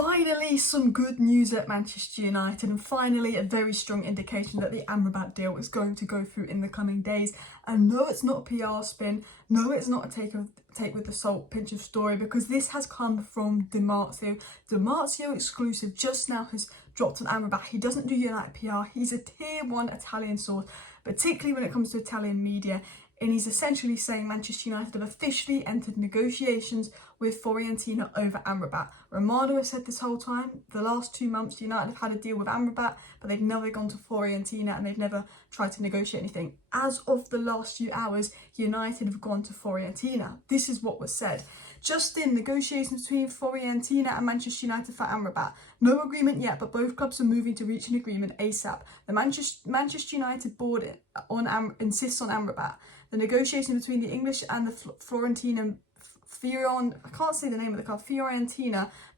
Finally, some good news at Manchester United, and finally a very strong indication that the Amrabat deal is going to go through in the coming days. And no, it's not a PR spin. No, it's not a take with the salt pinch of story, because this has come from Di Marzio. Di Marzio exclusive just now has dropped on Amrabat. He doesn't do United PR. He's a tier 1 Italian source, particularly when it comes to Italian media. And he's essentially saying Manchester United have officially entered negotiations with Fiorentina over Amrabat. Romano has said this whole time, the last 2 months, United have had a deal with Amrabat, but they've never gone to Fiorentina and they've never tried to negotiate anything. As of the last few hours, United have gone to Fiorentina. This is what was said. Just in, negotiations between Fiorentina and Manchester United for Amrabat. No agreement yet, but both clubs are moving to reach an agreement ASAP. The Manchester United board insists on Amrabat. The negotiation between the English and the Fiorentina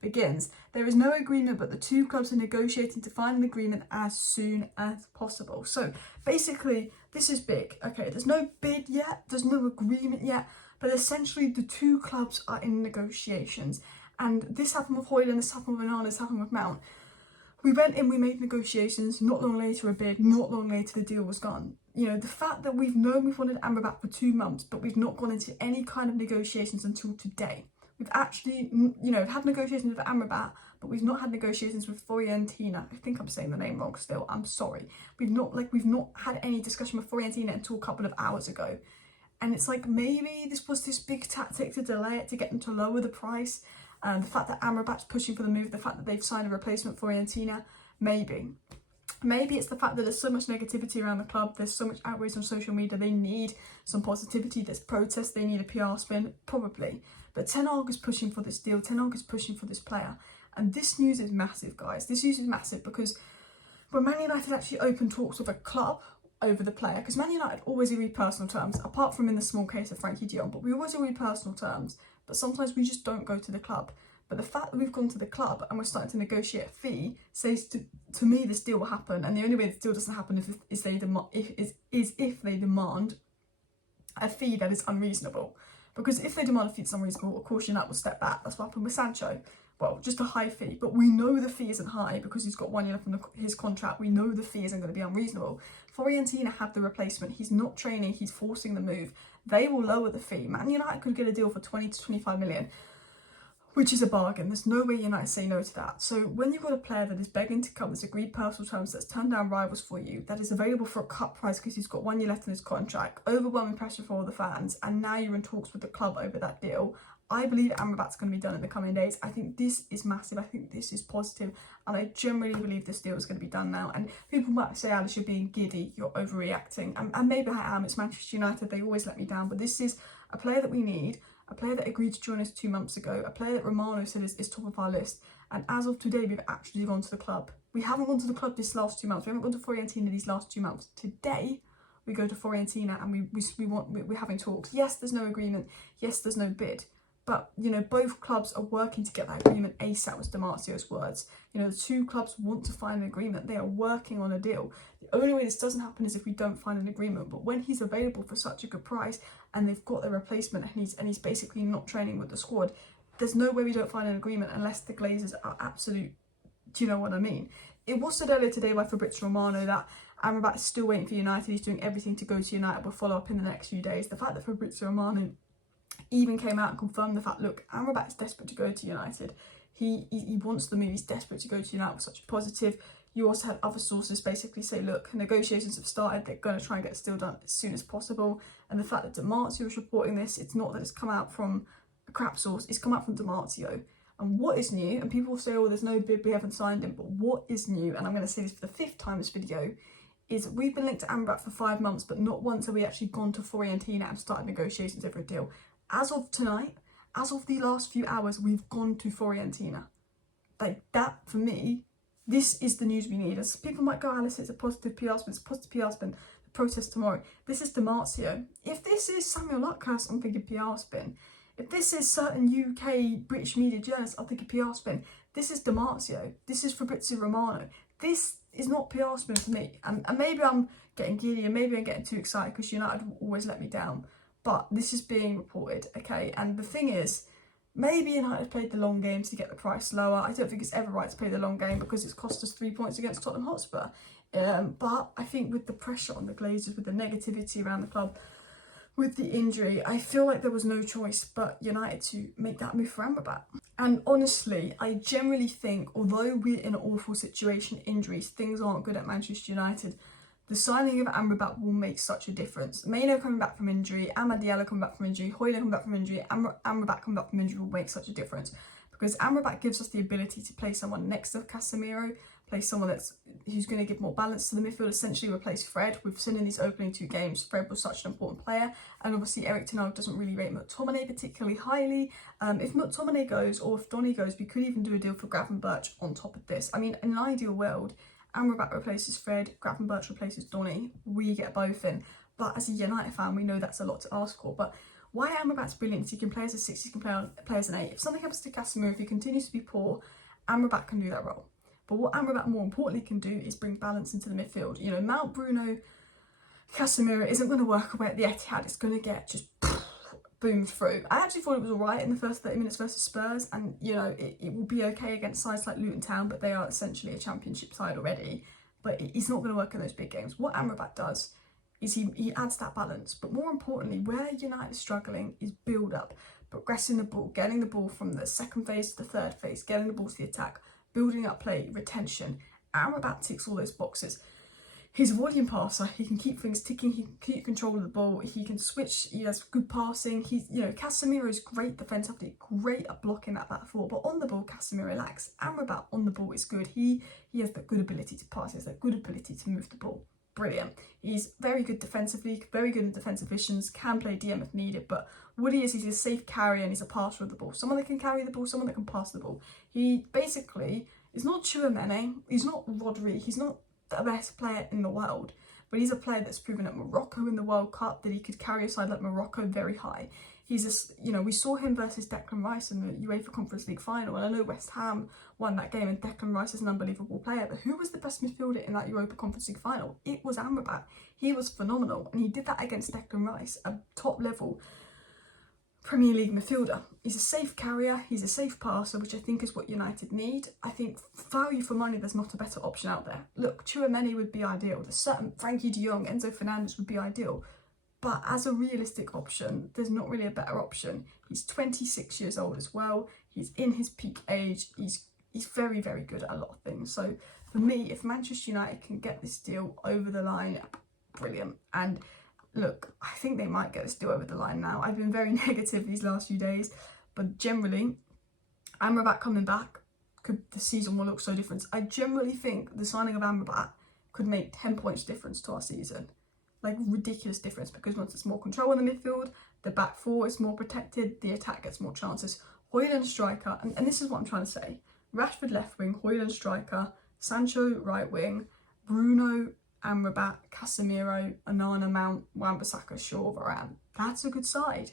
begins. There is no agreement, but the two clubs are negotiating to find an agreement as soon as possible. So basically, this is big. Okay, there's no bid yet, there's no agreement yet, but essentially the two clubs are in negotiations. And this happened with Højlund, this happened with Onana, this happened with Mount. We went in, we made negotiations, not long later a bid, not long later the deal was gone. You know, the fact that we've known we've wanted Amrabat for 2 months, but we've not gone into any kind of negotiations until today. We've actually, had negotiations with Amrabat, but we've not had negotiations with Fiorentina. I think I'm saying the name wrong still, I'm sorry. We've not had any discussion with Fiorentina until a couple of hours ago. And it's like, maybe this was this big tactic to delay it, to get them to lower the price. The fact that Amrabat's pushing for the move, the fact that they've signed a replacement for Fiorentina, maybe. Maybe it's the fact that there's so much negativity around the club, there's so much outrage on social media, they need some positivity, there's protests, they need a PR spin, probably. But Ten Hag is pushing for this deal, Ten Hag is pushing for this player. And this news is massive, guys. This news is massive because when Man United actually opened talks with a club over the player, because Man United always agree personal terms, apart from in the small case of Frankie de Jong, but we always agree personal terms. But sometimes we just don't go to the club. But the fact that we've gone to the club and we're starting to negotiate a fee says to me this deal will happen. And the only way this deal doesn't happen is if they demand a fee that is unreasonable. Because if they demand a fee that's unreasonable, of course United will step back. That's what happened with Sancho. Well, just a high fee. But we know the fee isn't high because he's got 1 year left on his contract. We know the fee isn't going to be unreasonable. Fiorentina have the replacement. He's not training. He's forcing the move. They will lower the fee. Man United could get a deal for 20 to 25 million, which is a bargain. There's no way United say no to that. So when you've got a player that is begging to come, that's agreed personal terms, that's turned down rivals for you, that is available for a cut price because he's got 1 year left on his contract, overwhelming pressure for all the fans, and now you're in talks with the club over that deal, I believe Amrabat's going to be done in the coming days. I think this is massive. I think this is positive, and I generally believe this deal is going to be done now. And people might say, Alice, you're being giddy, you're overreacting, and maybe I am. It's Manchester United, they always let me down, but this is a player that we need, a player that agreed to join us 2 months ago, a player that Romano said is top of our list, and as of today we've actually gone to the club. We haven't gone to the club this last 2 months, we haven't gone to Fiorentina these last 2 months. Today we go to Fiorentina and we're having talks. Yes, there's no agreement, yes, there's no bid, but both clubs are working to get that agreement ASAP, was Di Marzio's words. The two clubs want to find an agreement, they are working on a deal. The only way this doesn't happen is if we don't find an agreement, but when he's available for such a good price and they've got the replacement and he's basically not training with the squad, there's no way we don't find an agreement unless the Glazers are absolute, do you know what I mean? It was said earlier today by Fabrizio Romano that Amrabat is still waiting for United, he's doing everything to go to United, we'll follow up in the next few days. The fact that Fabrizio Romano even came out and confirmed the fact, look, Amrabat is desperate to go to United. He wants the move, he's desperate to go to United, was such a positive. You also had other sources basically say, look, negotiations have started, they're going to try and get this deal done as soon as possible. And the fact that Di Marzio was reporting this, it's not that it's come out from a crap source, it's come out from Di Marzio. And what is new, and people say, oh, there's no bid, we haven't signed him, but what is new, and I'm going to say this for the 5th time in this video, is we've been linked to Amrabat for 5 months, but not once have we actually gone to Fiorentina and started negotiations over a deal. As of tonight, as of the last few hours, we've gone to Fiorentina. Like, that, for me, this is the news we need. As people might go, Alice, it's a positive PR spin, it's a positive PR spin, the protest tomorrow. This is Di Marzio. If this is Samuel Luckhurst, I'm thinking PR spin. If this is certain UK British media journalists, I'm thinking PR spin. This is Di Marzio. This is Fabrizio Romano. This is not PR spin for me. And maybe I'm getting giddy and maybe I'm getting too excited because United will always let me down. But this is being reported, okay? And the thing is, Maybe United played the long game to get the price lower. I don't think it's ever right to play the long game because it's cost us 3 points against Tottenham Hotspur. But I think with the pressure on the Glazers, with the negativity around the club, with the injury, I feel like there was no choice but United to make that move for Amrabat. And honestly, I generally think, although we're in an awful situation, injuries, things aren't good at Manchester United, the signing of Amrabat will make such a difference. Maino coming back from injury, Amad Diallo coming back from injury, Højlund coming back from injury, Amrabat coming back from injury will make such a difference. Because Amrabat gives us the ability to play someone next to Casemiro, play someone who's going to give more balance to the midfield, essentially replace Fred. We've seen in these opening 2 games, Fred was such an important player. And obviously Erik ten Hag doesn't really rate McTominay particularly highly. If McTominay goes, or if Donny goes, we could even do a deal for Gravenberch on top of this. I mean, in an ideal world, Amrabat replaces Fred, Gravenberch replaces Donny, we get both in. But as a United fan, we know that's a lot to ask for. But why Amrabat's brilliant is he can play as a 6, he can play as an 8. If something happens to Casemiro, if he continues to be poor, Amrabat can do that role. But what Amrabat more importantly can do is bring balance into the midfield. You know, Mount, Bruno, Casemiro isn't going to work away at the Etihad. It's going to get just boomed through. I actually thought it was alright in the first 30 minutes versus Spurs, and you know, it will be okay against sides like Luton Town, but they are essentially a championship side already. But it's not going to work in those big games. What Amrabat does is he adds that balance. But more importantly, where United is struggling is build up, progressing the ball, getting the ball from the second phase to the third phase, getting the ball to the attack, building up play, retention. Amrabat ticks all those boxes. He's a volume passer. He can keep things ticking. He can keep control of the ball. He can switch. He has good passing. Casemiro is great defensively, great at blocking that back four. But on the ball, Casemiro lacks. Amrabat on the ball is good. He has that good ability to pass. He has that good ability to move the ball. Brilliant. He's very good defensively, very good in defensive visions, can play DM if needed, but what he is, he's a safe carrier and he's a passer of the ball. Someone that can carry the ball, someone that can pass the ball. He basically is not Tchouaméni, he's not Rodri, he's not the best player in the world, but he's a player that's proven at Morocco in the World Cup that he could carry a side like Morocco very high. He's we saw him versus Declan Rice in the UEFA Conference League final, and I know West Ham won that game and Declan Rice is an unbelievable player, but who was the best midfielder in that Europa Conference League final? It was Amrabat. He was phenomenal, and he did that against Declan Rice, a top level Premier League midfielder. He's a safe carrier, he's a safe passer, which I think is what United need. I think value for money, there's not a better option out there. Look, Tchouaméni would be ideal. There's certain Frankie de Jong, Enzo Fernandez would be ideal. But as a realistic option, there's not really a better option. He's 26 years old as well. He's in his peak age. He's very, very good at a lot of things. So for me, if Manchester United can get this deal over the line, brilliant. And look, I think they might get this deal over the line now. I've been very negative these last few days, but generally, Amrabat coming back, the season will look so different. I generally think the signing of Amrabat could make 10 points difference to our season. Like, ridiculous difference, because once it's more control in the midfield, the back four is more protected, the attack gets more chances. Højlund striker, and this is what I'm trying to say. Rashford left wing, Højlund striker, Sancho right wing, Bruno, Amrabat, Casemiro, Onana, Mount, Wan-Bissaka, Shaw, Varane. That's a good side.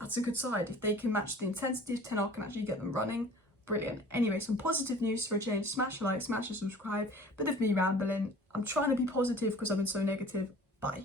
That's a good side. If they can match the intensity, if Ten Hag can actually get them running, brilliant. Anyway, some positive news for a change. Smash a like, smash a subscribe. Bit of me rambling. I'm trying to be positive because I've been so negative. Bye.